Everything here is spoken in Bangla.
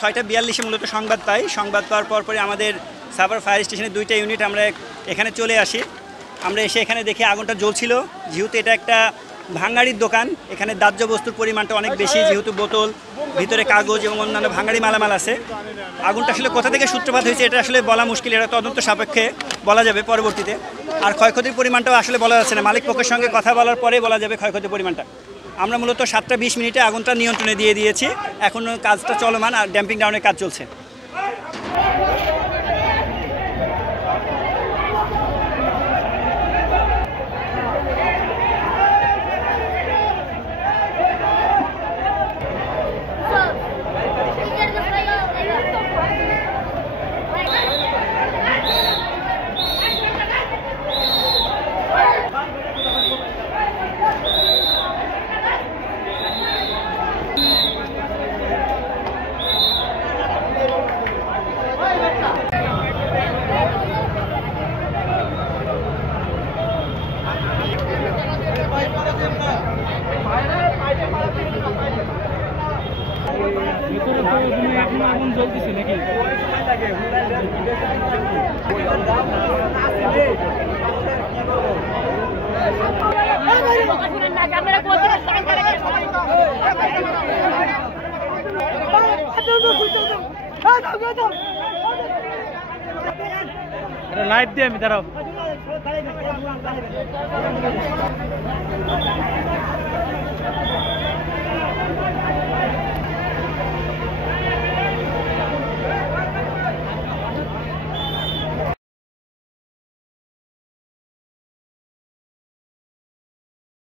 6:42 মূলত সংবাদ পাই। সংবাদ পাওয়ার পরপরই আমাদের সাভার ফায়ার স্টেশনের 2টা ইউনিট আমরা এখানে চলে আসি। আমরা এসে এখানে দেখি আগুনটা জ্বলছিল। যেহেতু এটা একটা ভাঙাড়ির দোকান, এখানে দাহ্য বস্তুর পরিমাণটা অনেক বেশি, যেহেতু বোতল, ভিতরে কাগজ এবং অন্যান্য ভাঙাড়ি মালামাল আছে। আগুনটা আসলে কোথা থেকে সূত্রপাত হয়েছে এটা আসলে বলা মুশকিল, এটা তদন্ত সাপেক্ষে বলা যাবে পরবর্তীতে। আর ক্ষয়ক্ষতির পরিমাণটাও আসলে বলা যাচ্ছে না, মালিক পক্ষের সঙ্গে কথা বলার পরে বলা যাবে ক্ষয়ক্ষতির পরিমাণটা। আমরা মূলত 7:20 আগুনটা নিয়ন্ত্রণে দিয়ে দিয়েছি। এখনও কাজটা চলমান আর ড্যাম্পিং ডাউনের কাজ চলছে। আগুন জ্বলতেছে নাকি? লাইট দিয়ে আমি দাঁড়াও।